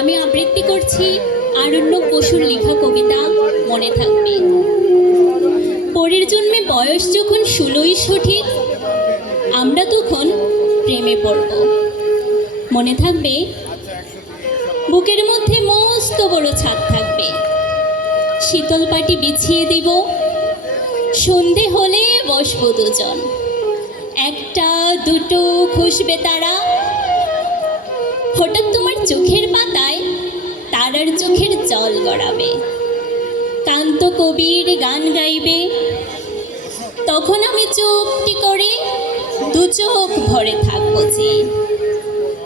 আমি আবৃত্তি করছি আরণ্য পশুর লেখা কবিতা মনে থাকবে। পরের জন্মে বয়স যখন ষোলোই সঠিক আমরা তখন প্রেমে পড়ব। মনে থাকবে, বুকের মধ্যে মস্ত বড় ছাদ থাকবে। শীতল পাটি বিছিয়ে দিব, সন্ধে হলে বসবো দুজন। একটা দুটো খুশবে তারা। হঠাৎ তোমার পাতায় তারার চোখের জল গড়াবে। কান্ত কবির গান গাইবে। তখন আমি চোখটি করে দু চোখ ভরে থাকব যে।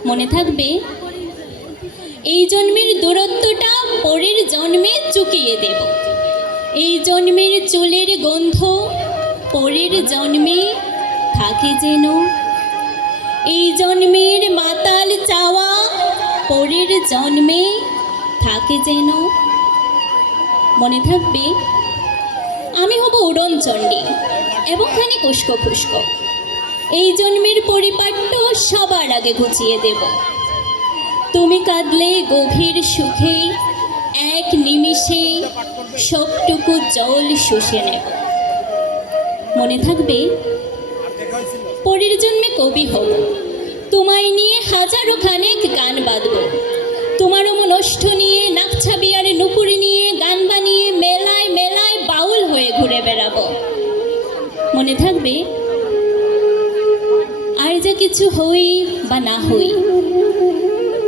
মনে থাকবে, এই জন্মের দূরত্বটা পরের জন্মে চুকিয়ে দেব। এই জন্মের চুলের গন্ধ পরের জন্মে থাকে যেন। এই জন্মের মাতাল চাওয়া পরের জন্মে থাকে যেন মনে থাকবে? আমি হব উড়নচণ্ডী এবং খানি কুস্ক ফুস্ক এই জন্মের পরিপাট্য সবার আগে ঘুচিয়ে দেব। তুমি কাঁদলে গভীর সুখে, এক নিমিষে সবটুকু জল শুষে নেব। মনে থাকবে? পরের জন্মে কবি হব। তোমায় নিয়ে হাজারো খানেক গান বাঁধব তোমার মনষ্ঠ নিয়ে নাকছাবি আর নুপুরি নিয়ে, গান বানিয়ে, মেলায় মেলায় বাউল হয়ে ঘুরে বেড়াবো। মনে থাকবে? আর যা কিছু হই বা না হই,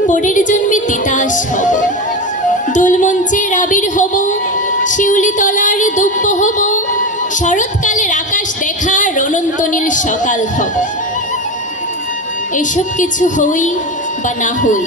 পরের জন্মে তিতাস হব। দোলমঞ্চের আবির হব, শিউলি তলার দুব্য হব, শরৎকালের আকাশ দেখা রণন্ত নীল সকাল হব। এসব কিছু হই বা না হই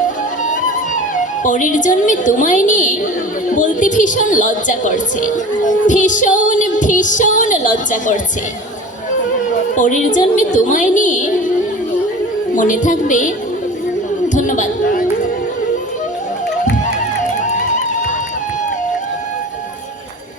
পরের জন্মে তোমায় নিয়ে বলতে ভীষণ লজ্জা করছে। ভীষণ ভীষণ লজ্জা করছে। পরের জন্মে তোমায় নিয়ে মনে থাকবে। ধন্যবাদ।